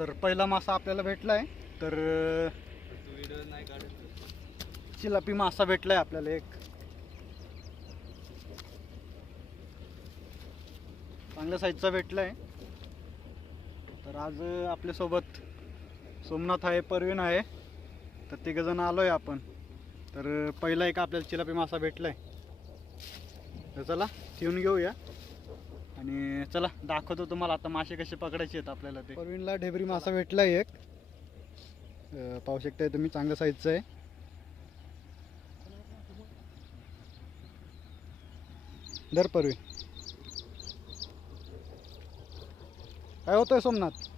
तर पहिला मासा आपल्याला भेटला आहे तर नाही चिलापी मासा भेटला आहे आपल्याला एक. चांगल्या साईजचा भेटला आहे तर आज आपल्यासोबत सोमनाथ आहे परवीन आहे. तर तिघजण आहे आपण. तर पहिला एक आपल्याला चिलापी मासा भेटलाय. तर चला ठेवून घेऊया. आणि चला दाखवतो तुम्हाला आता मासे कसे पकडायचे आहेत आपल्याला ते. परवीनला ढेबरी मासा भेटला एक. अं, पाहू शकताय तुम्ही चांगल्या साईजचा आहे. दर परवी काय होतंय सोमनाथ?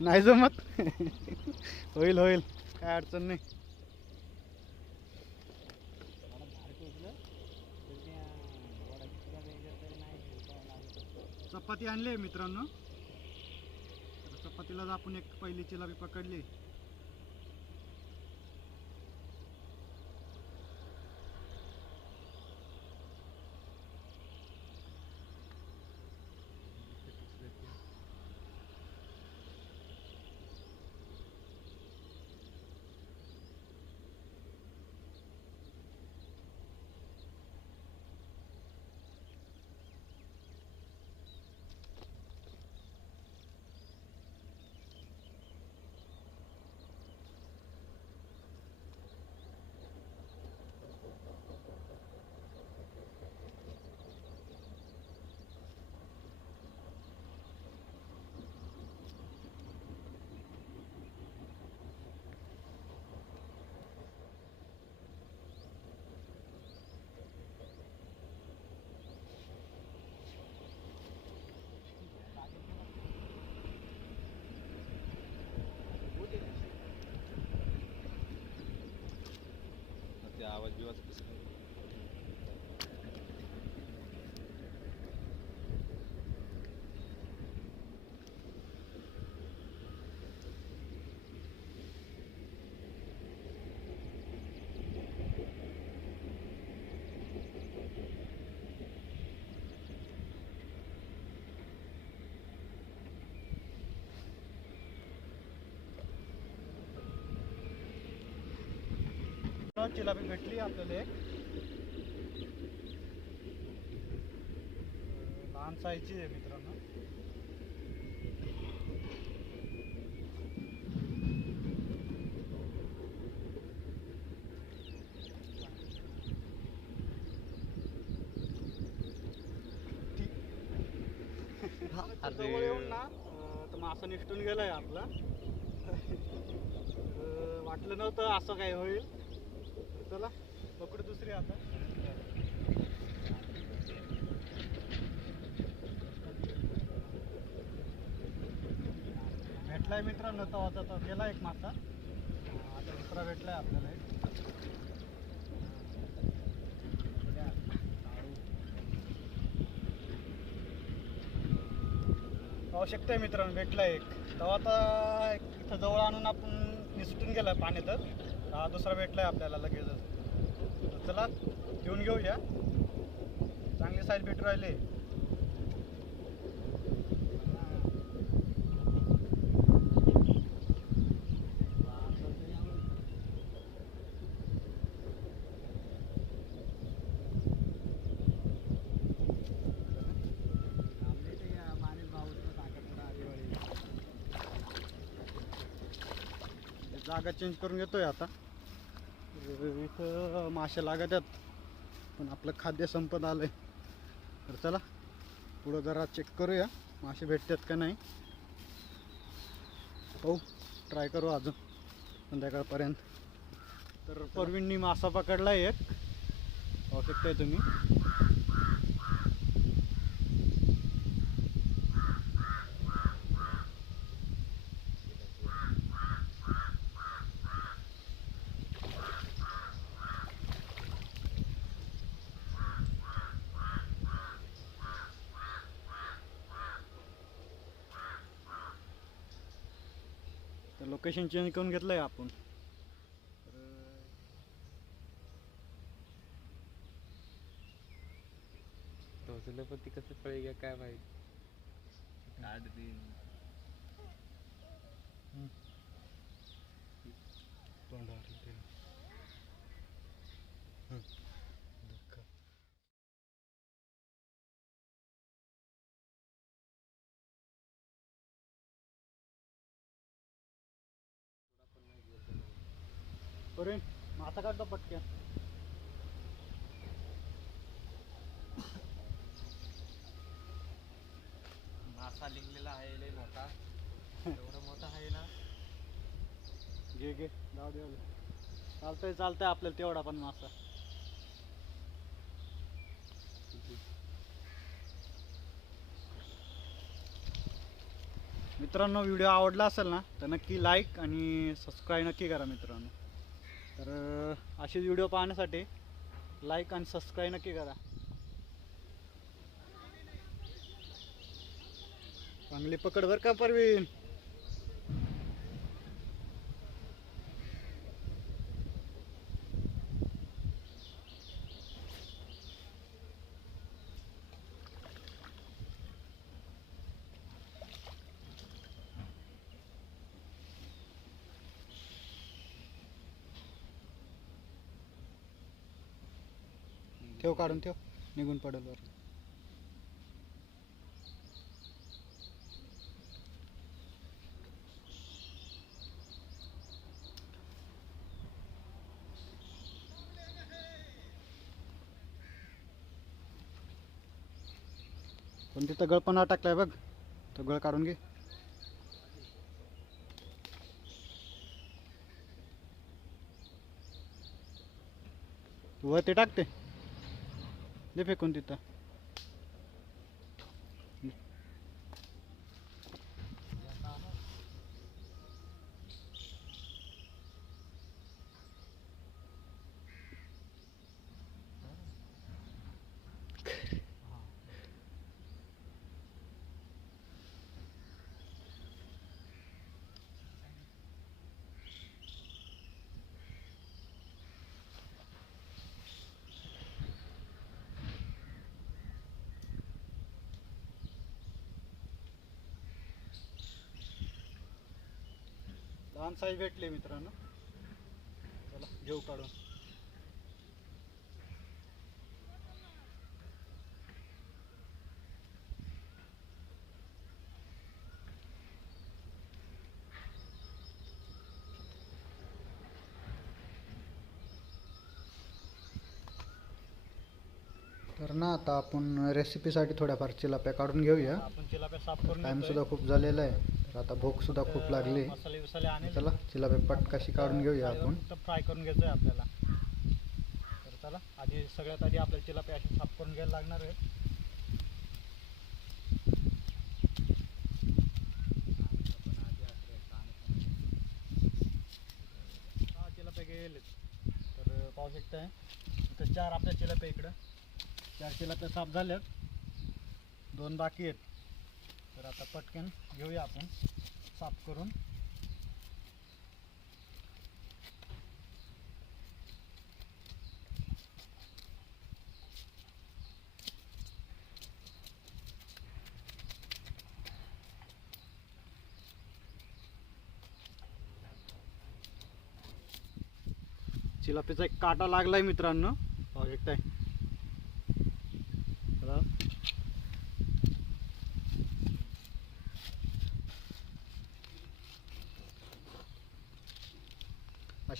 नाही जमत? होईल होईल. काय अडचण नाही. चपाती आणली मित्रांनो. तर चपातीलाच आपण एक पहिली चिलाबी पकडली चिलापी भेटली आपल्याला एक. लहान साईजची आहे मित्रांनो. ती- जवळ येऊन ना तर मासा निष्ठून गेलाय आपला. वाटलं नव्हतं असं काय होईल. चला पकडू दुसरी आता. भेटलाय मित्रांनो तो आता तो गेला एक मासा आता दुसरा भेटलाय आपल्याला एक. आवश्यकता आहे मित्रांनो भेटला एक. तेव्हा आता एक इथं जवळ आणून आपण निसटून गेला पाण्यात. हा दुसरा भेटला आहे आपल्याला लगेचच. तर चला घेऊन घेऊया. चांगली साईज भेटू राहिले. जागा चेंज करून घेतोय आता. इथं मासे लागत आहेत पण आपलं खाद्य संपत आलंय. तर चला पुढं जरा चेक करूया मासे भेटतात का नाही. हो ट्राय करू अजून संध्याकाळपर्यंत. तर परवींनी मासा पकडला एक. पाहू शकताय तुम्ही. लोकेशन चेंज करून घेतलं आहे आपण टोचलं पण ती कसं पळेल काय माहिती आठ दिन करून मासा काढतो पटकन. मासा लिंगलेला आहे लय मोठा. एवढा मोठा आहे ना. घे घे. जाऊ दे चालतंय चालतंय आपल्याला तेवढा पण मासा मित्रांनो व्हिडिओ आवडला असेल ना तर नक्की लाईक आणि सबस्क्राईब नक्की करा मित्रांनो. तर असेच असे व्हिडिओ पाहण्यासाठी लाईक आणि सबस्क्राईब नक्की करा. चांगली पकड बर का परवीन. ठेव काढून ठेव निघून पडेल वर पण तिथं गळ पण अटकलाय बघ तो गळ काढून घे. वर ते. टाकते दे फेकून साईज भेटले मित्रांनो. चला घेऊ काढून. तर ना आता आपण रेसिपीसाठी थोड्याफार चिलाप्या काढून घेऊया. आपण चिलाप्या साफ करून टाइम घेतोय. सुद्धा खूप झालेला आहे. आता भूक सुद्धा खूप लागली. मसाले बिसाले आणि चला चिलाप्या पटकाशी काढून घेऊया आपण. फ्राय करून घ्यायचं आहे आपल्याला. तर चला आधी सगळ्यात आधी आपल्याला चिलाप्या अशी साफ करून घ्यायला लागणार आहे. हा गेले तर पाहू शकताय तर चार आपल्या चिलापे इकडं. चार चिलाप्या साफ झाल्यात. दोन बाकी आहेत. तर आता पटकन घेऊया आपण. साफ करून. चिलापीचा एक काटा लागलाय मित्रांनो. हो, पाहू शकताय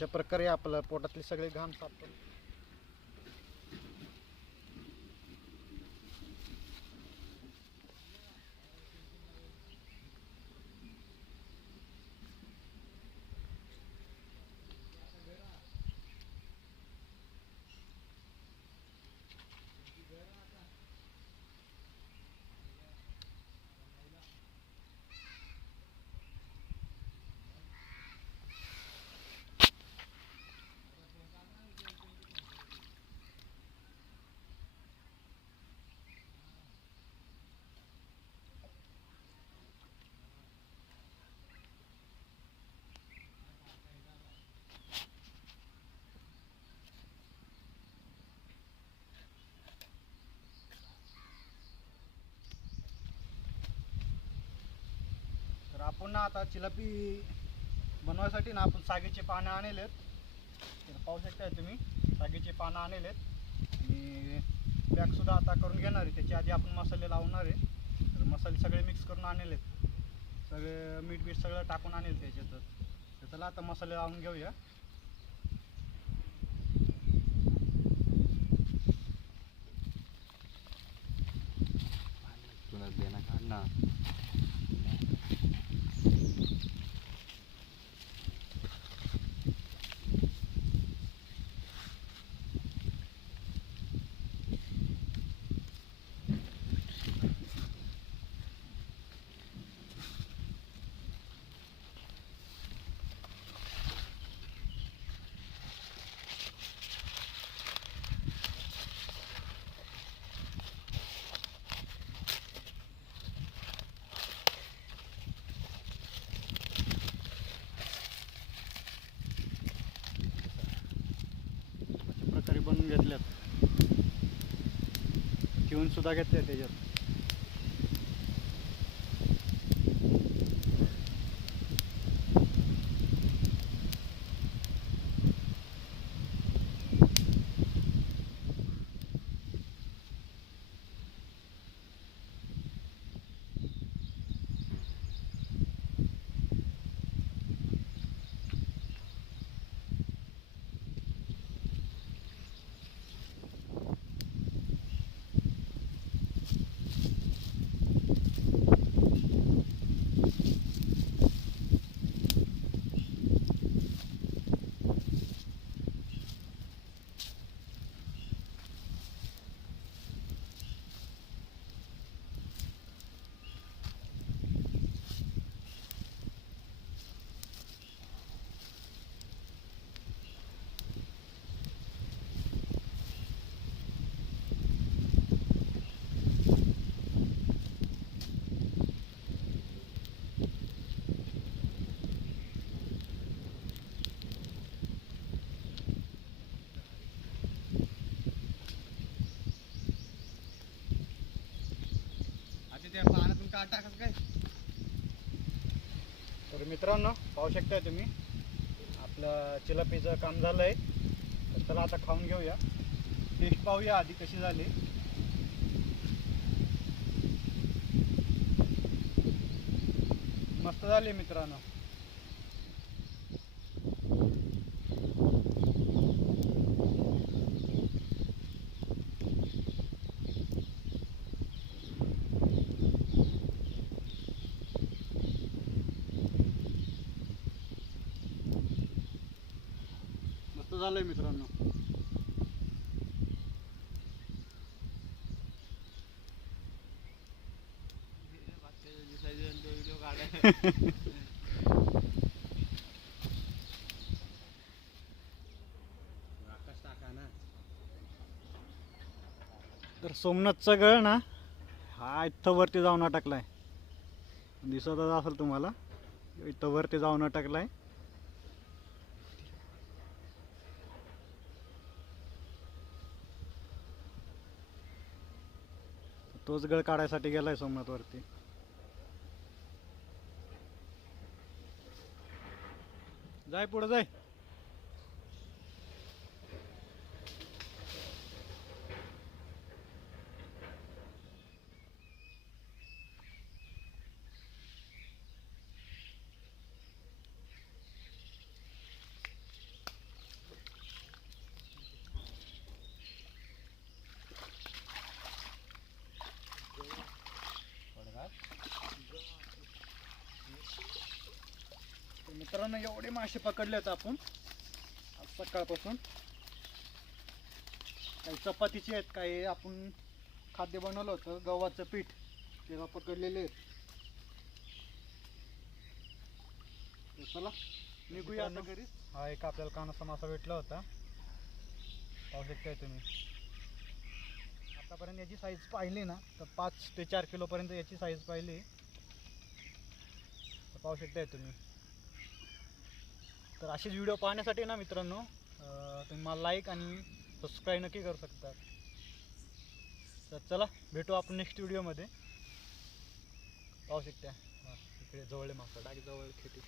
अशा प्रकारे आपलं पोटातले सगळे घाण साफ पुन्हा आता चिलपी बनवायसाठी ना आपण सागेचे पानं आणलेत पाहू शकताय तुम्ही सागेचे पानं आणलेत आणि पॅकसुद्धा आता करून घेणार आहे. त्याच्या आधी आपण मसाले लावणार आहे. तर मसाले सगळे मिक्स करून आणलेत सगळे मीठ बीठ सगळं टाकून आणेल त्याच्यातच. तर चला आता मसाले लावून घेऊया. देणार ठेवून सुद्धा घेतले त्याच्यात आता त्या काय तर मित्रांनो पाहू शकताय तुम्ही आपलं चिलापीचं काम झालं आहे तर चला आता खाऊन घेऊया. टेस्ट पाहूया आधी कशी झाली. मस्त झाली मित्रांनो. मस्त मित्रांनो. तर सोमनाथचा गळ ना हा इथं वरती जाऊन अटकलाय. दिसतच असेल तुम्हाला इथं वरती जाऊन अटकलाय. तोच गळ काढायसाठी गेलाय सोमनाथ वरती. जाय पुढे जाय तर मित्रांनो एवढे मासे पकडलेत आपण. सकाळपासून. काही चपातीचे आहेत काही आपण खाद्य बनवलं होतं गव्हाचं पीठ. तेव्हा पकडलेले आहेत. चला निघूया आता घरी. हा एक आपल्याला कानाचा मासा भेटला होता. पाहू शकताय तुम्ही. आतापर्यंत याची साईज पाहिली ना तर पाच ते चार किलोपर्यंत याची साईज पाहिली. तर पाहू शकताय तुम्ही. तर असेच व्हिडिओ पाहण्यासाठी ना मित्रांनो तुम्ही मला लाईक आणि सबस्क्राईब नक्की करू शकता. तर चला भेटू आपण नेक्स्ट व्हिडिओमध्ये पाहू शकता. इकडे जवळ आहे मासा जवळ खेटी.